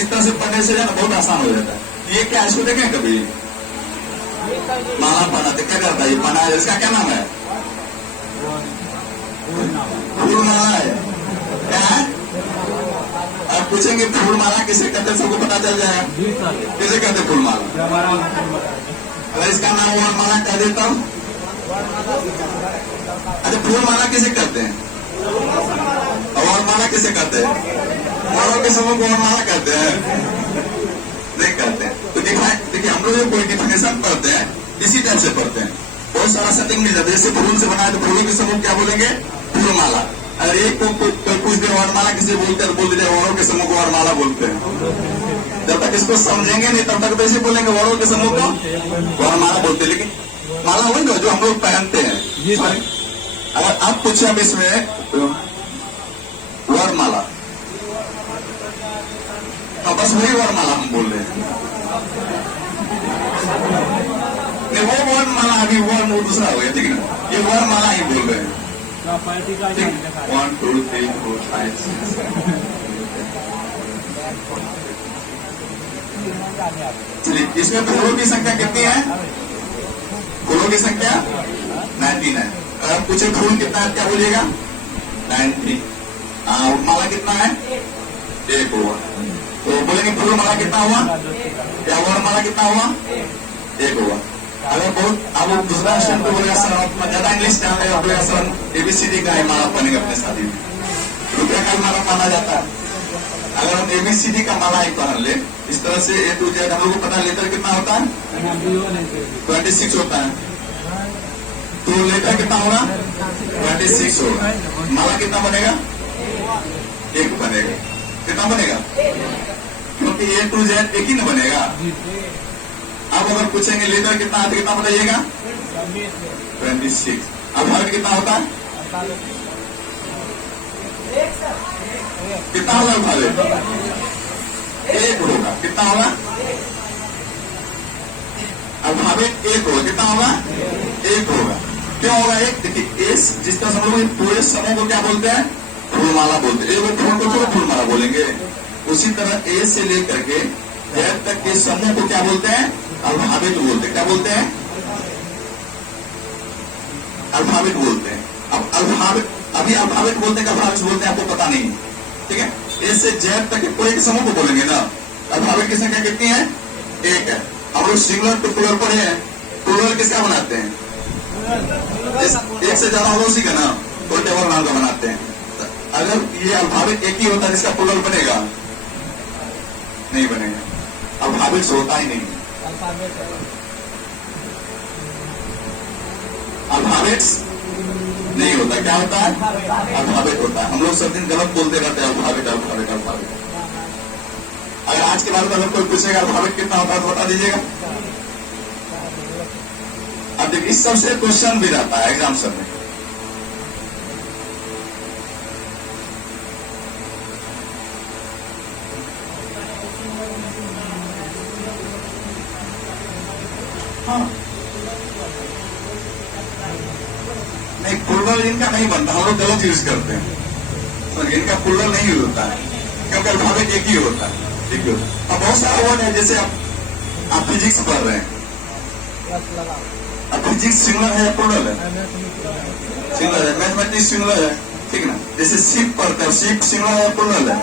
इस तरह से पढ़ने से ना बहुत आसान हो जाता है। ये क्या, इसको देखें कभी माला बनाते क्या करता है, ये बना है, इसका क्या नाम है? फूल माला है। क्या है? अब पूछेंगे फूल माला किसे कहते हैं, सबको पता चल जाएगा किसे कहते हैं फूल माला। अगर इसका नाम वर माला कह देता हूं, अच्छा फूल माला किसे कहते हैं और माला किसे कहते हैं? वरों के समूह को वर माला कहते हैं, नहीं कहते हैं। तो देखिए हम लोग जो कोई डिफिनेशन पढ़ते हैं इसी टाइप से पढ़ते हैं, बहुत सारा सेटिंग मिल जाता है। जैसे फूल से बनाए तो फूलों के समूह क्या बोलेंगे? फूल माला। अगर एक को कुछ देर वरमाला किसे बोलते हैं, बोल दीजिए वरों के समूह को वरमाला बोलते हैं। जब तक इसको समझेंगे नहीं तब तक तो ऐसे बोलेंगे वरों के समूह को वरमाला बोलते हैं। लेकिन माला वही ना जो हम लोग पहनते हैं। अगर आप पूछे हम इसमें वरमाला, तो बस वही वरमाला हम बोल रहे हैं। नहीं वो वरमाला अभी वर्ण दूसरा हो गया, ठीक है ना, ये वरमाला ही बोल रहे हैं। 1 2 3 4 5 6 चलिए इसमें फूलों की संख्या कितनी है? फूलों की संख्या 19 है। अगर पूछे फूल कितना है क्या बोलिएगा? 90। माला कितना है? 1 हुआ। तो बोलेंगे फूल माला कितना हुआ या वर माला कितना हुआ? 1 हुआ। अगर बहुत अब दूसरा स्टूडेंट को बोलेगा सर आप ज्यादा इंग्लिश जान रहे हो, बोलेगा सर एबीसीडी का ही माला बनेगा अपने साथी में, रुपया का माला माना जाता है। अगर हम एबीसीडी का माला एक पहन ले इस तरह से A to Z, हम लोग को पता लेटर कितना होता है? 26 होता है। तो लेटर कितना होगा? 26 होगा। माला कितना बनेगा? 1 बनेगा। कितना बनेगा? क्योंकि A to Z एक ही न बनेगा। अब अगर पूछेंगे लेटर कितना है तो कितना बताइएगा? 26। अब हर कितना होता है? कितना होगा भावे? 1 होगा। कितना होगा? अब भावे 1 होगा। कितना होगा? 1 होगा। क्यों होगा 1? देखिए जिस तरह हम लोग पूरे समूह को क्या बोलते हैं? फूलमाला बोलते हैं। एक फूल को थोड़ा फूलमाला बोलेंगे। उसी तरह A से लेकर के Z तक के समूह को क्या बोलते हैं? अल्फाबेट बोलते हैं। क्या बोलते हैं? अल्फाबेट बोलते हैं। अब अल्फाबेट अभी अल्फाबेट बोलते हैं, अल्फाबेट बोलते हैं आपको पता नहीं, ठीक है। A से Z तक के पूरे के समूह को बोलेंगे ना। अल्फाबेट की संख्या कितनी है? 1 है। हम लोग सिंगुलर टू प्लूरल पढ़े हैं। प्लूरल किसका बनाते हैं? 1 से ज्यादा होगा उसी का ना, तो टेबल नाम का बनाते हैं। अगर ये अल्फाबेट एक ही होता है जिसका प्लूरल बनेगा? नहीं बनेगा। अल्फाबेट होता ही नहीं। अल्फाबेट्स नहीं होता। क्या होता है? अल्फाबेट होता है। हम लोग सब दिन गलत बोलते रहते हैं अल्फाबेट अल्फाबेट अल्फाबेट। अगर आज के बाद अगर कोई पूछेगा अल्फाबेट कितना होता है तो बता दीजिएगा। अब देखिए इस सबसे क्वेश्चन भी रहता है एग्जाम सब में। हाँ नहीं प्लूरल इनका नहीं बनता, हम लोग गलत यूज करते हैं। तो इनका प्लूरल नहीं यूज होता है क्योंकि अल्फाबेट एक ही होता है, ठीक है। अब बहुत सारा वर्ड है, जैसे आप फिजिक्स पढ़ रहे हैं, अब फिजिक्स सिंगुलर है या प्लूरल है? सिंगुलर है। मैथमेटिक्स सिंगुलर है, ठीक है ना। जैसे शिप पढ़ते हैं, शिप सिंगुलर है या प्लूरल है?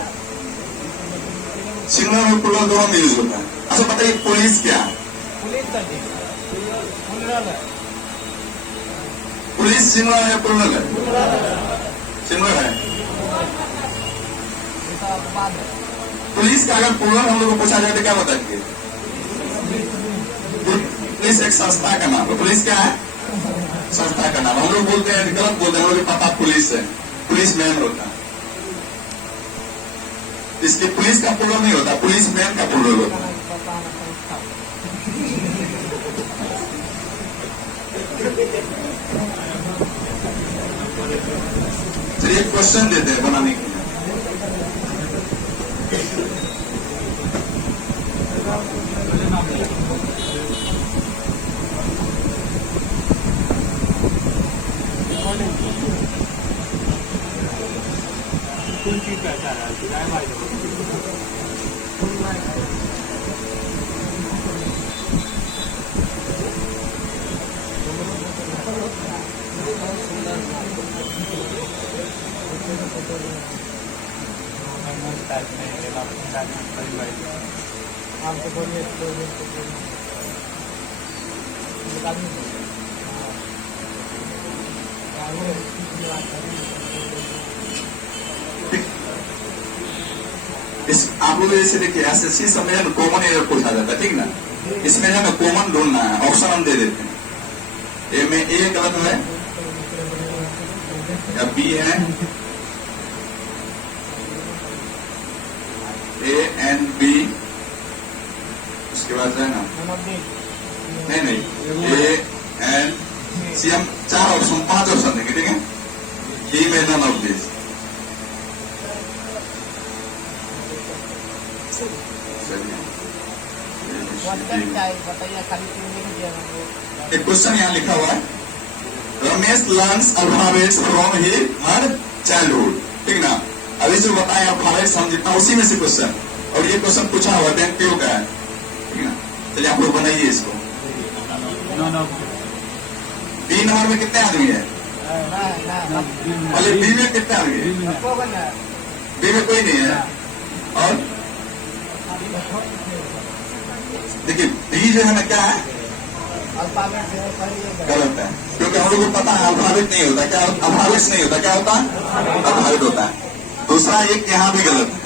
सिंगुलर और प्लूरल दोनों में यूज होता है। अच्छा बताइए पुलिस क्या है? पुलिस सिंगुलर है या प्लूरल है? सिंगुलर है। पुलिस का अगर प्लूरल हम लोग को पूछा जाए तो क्या बताएंगे? पुलिस एक संस्था का नाम है। पुलिस क्या है? संस्था का नाम। हम लोग बोलते हैं गलत बोलते हैं, हम लोग पता पुलिस है, पुलिस मैन होता है। इसलिए पुलिस का प्लूरल नहीं होता, पुलिस मैन का प्लूरल होता है। चलिए क्वेश्चन देते हैं बनाने के लिए। आपको बोलिए इस आप लोग जैसे देखिए एसएससी सब में कॉमन एरर पूछा जाता है, ठीक ना। इसमें है ना कॉमन ढूंढना है, ऑप्शन हम दे देते हैं। ए में ए गलत है या बी है, ए एंड बी, उसके बाद है ना नहीं ए एंड सी, हम 4 ऑप्शन 5 ऑप्शन देंगे, ठीक है। बी में नन ऑफ दिस, एक क्वेश्चन यहाँ लिखा हुआ है, Ramesh learns alphabets from her childhood, ठीक ना। अभी जो बताए अल्फाबेट्स हम जितना उसी में से क्वेश्चन, और ये क्वेश्चन पूछा हुआ बैंक पीओ का है, ठीक ना। चलिए आप लोग बनाइए इसको। बी नंबर में कितने आदमी है? बी में कितने आदमी है? बी में कोई नहीं है। और देखिए बी जो है ना क्या है, गलत है, क्योंकि हम लोग को पता है अल्फाबेट नहीं होता, क्या अल्फाबेट्स नहीं होता, क्या होता है अल्फाबेट होता है। दूसरा एक यहाँ भी गलत है,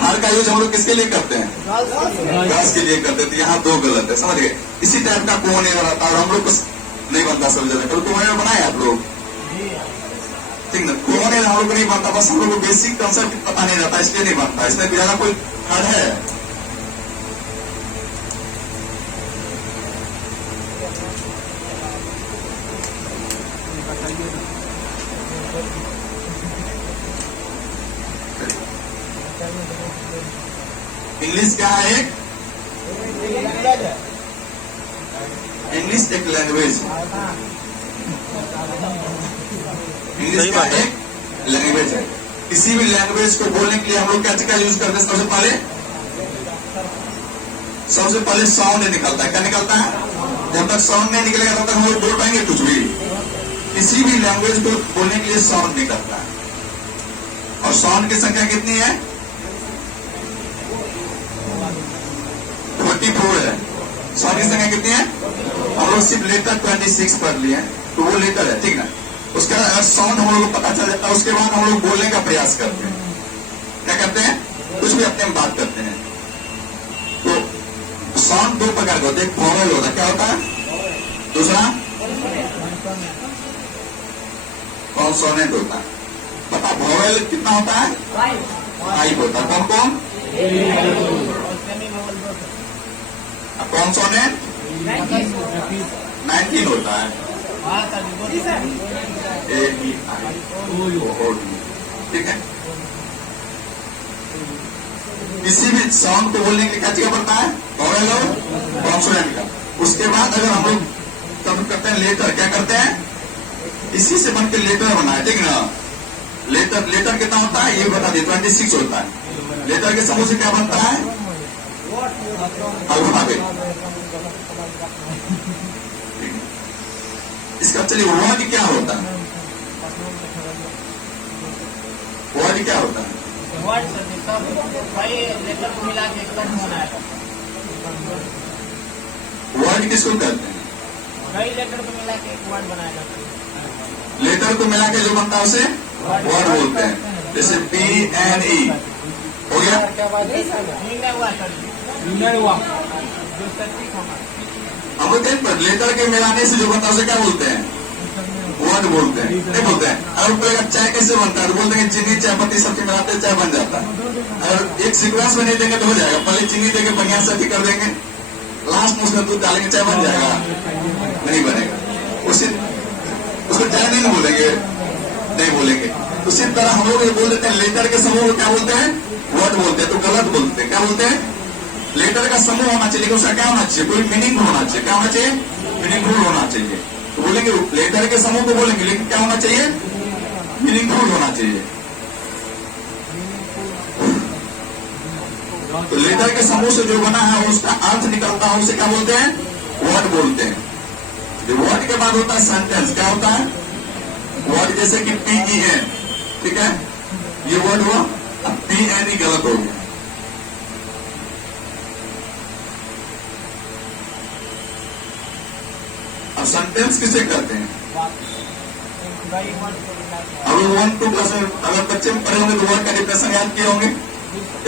हर का यूज हम लोग किसके लिए करते हैं? गर्ल्स के लिए करते थे, यहाँ 2 गलत है, समझ गए। इसी टाइप का कौन एरर आता है और हम लोग को नहीं बनता सब जगह। कल कौन एरर बनाए आप लोग, ठीक ना। कौन एरर हम लोग को नहीं बनता, बस हम लोग को बेसिक कंसेप्ट पता नहीं रहता, इसलिए नहीं बनता। इसमें ज्यादा कोई हद है? इंग्लिश क्या है? इंग्लिश एक लैंग्वेज, इंग्लिश का एक लैंग्वेज है। किसी भी लैंग्वेज को बोलने के लिए हम लोग क्या यूज करते हैं? सबसे पहले साउंड निकलता है। क्या निकलता है? जब तक साउंड नहीं निकलेगा तब तक हम लोग बोल पाएंगे कुछ भी। किसी भी लैंग्वेज को बोलने के लिए साउंड निकलता है, और साउंड की संख्या कितनी है? 44 है। साउंड की संख्या कितनी है? हम लोग सिर्फ लेटर 26 पढ़ लिए, तो वो लेटर है, ठीक ना। उसका अगर साउंड हम लोग को पता चल जाता है, उसके बाद हम लोग बोलने का प्रयास करते हैं। क्या करते हैं? कुछ भी अपने में बात करते हैं। तो साउंड 2 प्रकार का होता है, एक वॉवल होता है, क्या होता है? दूसरा कॉन्सोनेंट होता है। पता वॉवल कितना होता है? 5 होता है। कौन कौन? कॉन्सोनेंट 19 होता है। ठीक है। किसी भी साउंड को बोलने के लिए क्या चाहिए पड़ता है? वॉवल और कॉन्सोनेंट का। उसके बाद अगर हम लोग तब करते हैं लेटर, क्या करते हैं? इसी से बनकर लेटर बना है, ठीक ना। लेटर कितना होता है ये बता दिए, 26 होता है। लेटर के समूह से क्या बनता है? अल्फाबेट। इसका चलिए वर्ड क्या होता है? वर्ड क्या होता है? वर्ड किसको कहते हैं? कई लेटर को मिला के एक वर्ड बनाया जाता है। लेटर को मिला के जो बनता है उसे वर्ड बोलते हैं। जैसे PNE हो गया। हम बोलते हैं लेटर के मिलाने से जो बनता है उसे क्या बोलते हैं? वर्ड बोलते हैं, नहीं बोलते हैं। अगर कोई चाय कैसे बनता है तो बोलते हैं चीनी चाय पत्ती सब मिलाते हैं, चाय बन जाता है। अगर एक सीक्वेंस में नहीं देंगे तो हो जाएगा, पहले चीनी देंगे बढ़िया से अति कर देंगे, लास्ट में उसमें दूध डालेंगे, चाय बन जाएगा? नहीं बनेगा। उसको चाय नहीं बोलेंगे, नहीं बोलेंगे। उसी तरह हम लोग ये बोल देते हैं लेटर के समूह को क्या बोलते हैं? वर्ड बोलते हैं। तो गलत बोलते हैं। क्या बोलते हैं? लेटर का समूह होना चाहिए, लेकिन उसका क्या होना चाहिए? कोई मीनिंग होना चाहिए। क्या होना चाहिए? मीनिंगफुल होना चाहिए। तो बोलेंगे लेटर के समूह को बोलेंगे, लेकिन क्या होना चाहिए? मीनिंगफुल होना चाहिए। तो लेटर के समूह से जो बना है उसका अर्थ निकलता है, उसे क्या बोलते हैं? वर्ड बोलते हैं। जो वर्ड के बाद होता है सेंटेंस, क्या होता है? वर्ड जैसे कि PEN, ठीक है, ये वर्ड हुआ। अब PN ही गलत हो गया। अब सेंटेंस किसे कहते हैं? अगर 1 2 क्लास में अगर बच्चे पढ़े होंगे तो वर्ड का डिफिनेशन याद किए होंगे।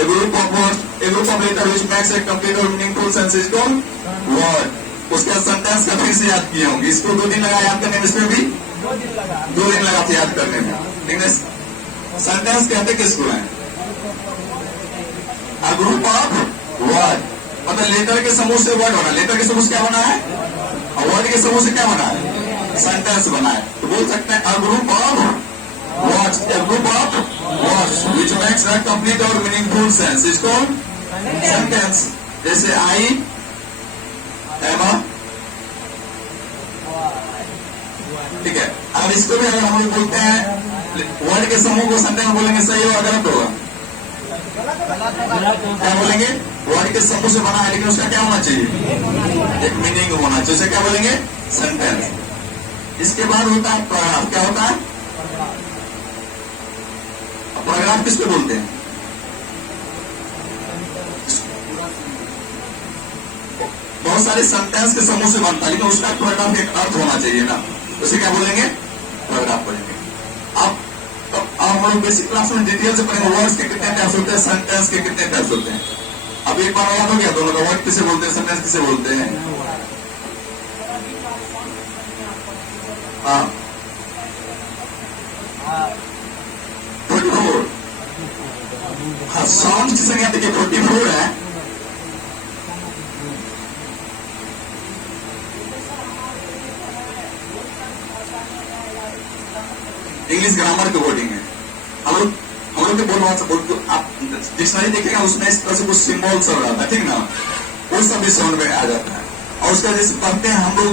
A group of words, a group of letters which makes a complete or meaningful sentence is called word. उसका सेंटेंस का फिर से याद किए होंगे। इसको 2 दिन लगा याद करने में, इसमें भी 2 दिन लगा था याद करने में। लेकिन सेंटेंस कहते किसको है? A group of word, मतलब लेटर के समूह से वर्ड बना। लेटर के समूह से क्या बना है? और वर्ड के समूह से क्या बना है? सेंटेंस बना है। तो बोल सकते हैं a group of words, a group of words which makes a complete or meaningful sense is called sentence. जैसे I am a, ठीक है। अब इसको भी अगर हम लोग बोलते हैं वर्ड के समूह को सेंटेंस बोलेंगे, सही होगा गलत होगा? क्या बोलेंगे? वर्ड के समूह से बना है लेकिन उसका क्या होना चाहिए? एक मीनिंग होना चाहिए। उसे क्या बोलेंगे? सेंटेंस। इसके बाद होता है पैराग्राफ। क्या होता है? पैराग्राफ किसको बोलते हैं? बहुत सारे सेंटेंस के समूह से बनता है लेकिन उसका पैराग्राफ एक अर्थ होना चाहिए ना, उसे क्या बोलेंगे? पैराग्राफ बोलेंगे। अब हम लोग बेसिक क्लास में डिटेल से पढ़ेंगे वर्ड्स के कितने टाइप्स होते हैं, सेंटेंस के कितने टाइप्स होते हैं। अब एक बार याद हो गया दोनों का, वर्ड किसे बोलते हैं, सेंटेंस किसे बोलते हैं? हाँ 44। हाँ साउंड की संख्या देखिए 44 है। इंग्लिश ग्रामर के वर्डिंग है। हम लोग के बोल आप डिक्शनरी देखेगा उसमें इस तरह से कुछ सिंबल सब रहता है, ठीक ना, वो सब भी साउंड में आ जाता है। और उसका जैसे पढ़ते हैं हम लोग,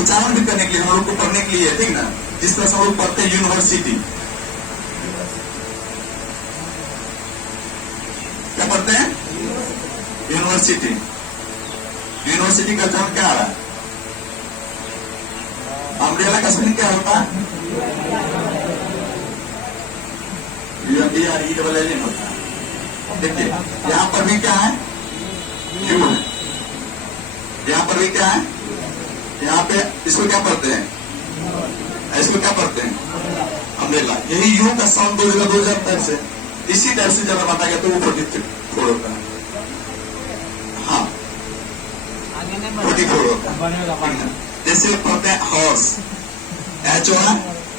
उच्चारण भी करने के लिए हम लोग को पढ़ने के लिए, ठीक ना, जिस तरह से हम लोग पढ़ते हैं यूनिवर्सिटी, क्या पढ़ते हैं? यूनिवर्सिटी। यूनिवर्सिटी का जन्म क्या आ रहा है? अम्ब्रेला का स्पेलिंग क्या होता है? UMBRELL होता है। देखिए यहाँ पर भी क्या है? यू है। यहाँ पर भी क्या है? यहाँ पे इसको क्या पढ़ते हैं? इसको क्या पढ़ते हैं? अम्ब्रेला। यही यू का साउंड 2000 टाइप से, इसी टाइप से जब आता गया तो वो 44 होता है। हाँ 44 होता है। जैसे पढ़ते हैं हॉर्स,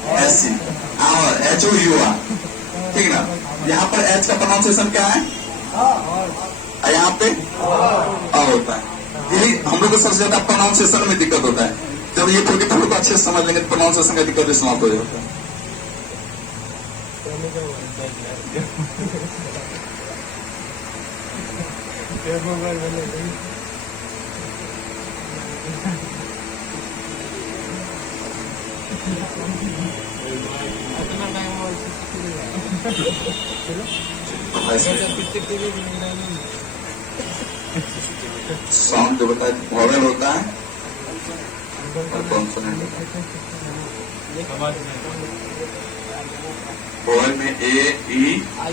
HORSE, आवर, HOUR, ठीक ना। यहाँ पर H का प्रोनाउंसिएशन क्या है? यहाँ पे होता है। यही हम लोग को सबसे ज्यादा प्रोनाउंसिएशन में दिक्कत होता है। जब ये 44 को अच्छे से समझ लेंगे तो प्रोनाउंसिएशन का दिक्कत भी समाप्त हो जाता है। साउंड जो बताए वॉवेल होता है और कॉन्सोनेंट होता है। वॉवेल में A, E, I,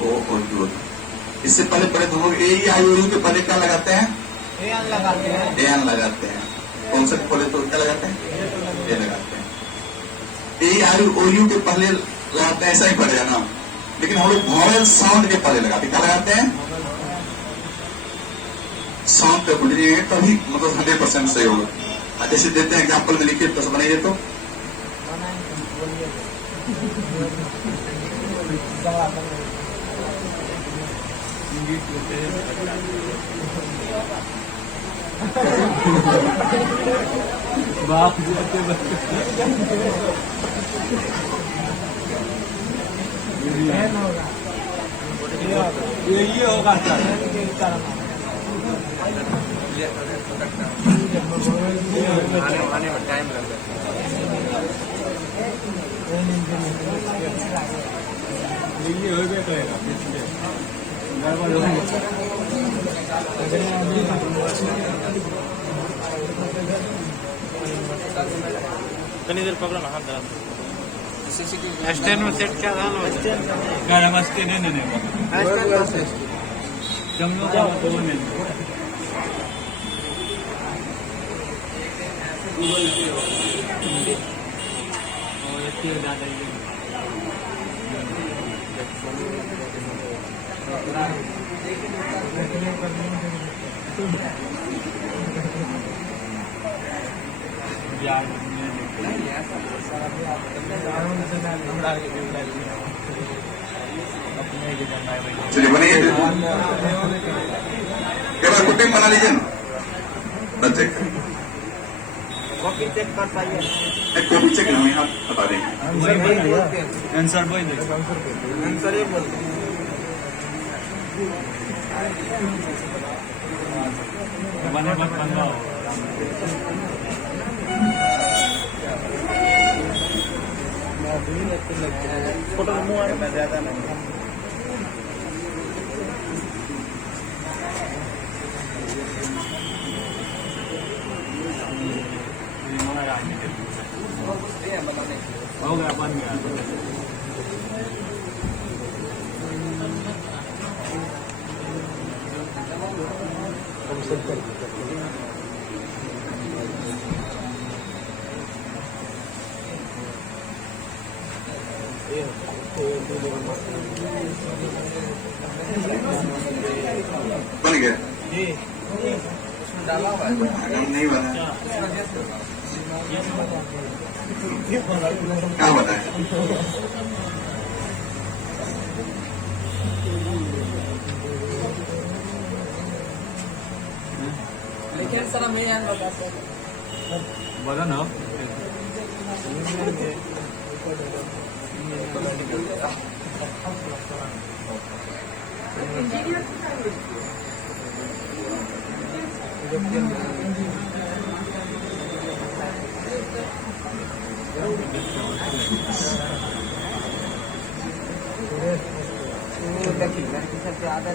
O और U। इससे पहले पहले तो लोग A, E, I, O, U के पहले क्या लगाते हैं? एन लगाते हैं। एन लगाते हैं। कौन से पहले तो क्या लगाते हैं? ए लगाते हैं। A, I, O, U के पहले लगाते हैं, ऐसा ही पढ़ेगा ना। लेकिन हम लोग वॉवेल साउंड के पहले लगाते हैं। क्या लगाते हैं? साउंड पे बोलिए तभी मतलब 100% सही होगा। जैसे देते हैं एग्जाम्पल में लिखिए तो बनाइए तो यही होगा आने में टाइम लगता है। ये हो गया कनी देर पकड़ो ना हाथ धरा स्टैंड में सेट क्या था गाड़ा मस्ती नहीं जमलो का तो नहीं और ये दादा चलिए बनेंगे कुछ बना लीजिए ना चेक कॉपी चेक कर पाइए कॉपी चेक हमें आप बता देंगे आंसर बोल दे आंसर ये बोल बने मत बनवाओ फोटो मुंह आने में ज्यादा नहीं हो गया बन गया बन गया उसमें डाला हुआ है नहीं बना क्या बताए लेकिन सर हम ये बता सर बोला ना देखिए सबसे ज्यादा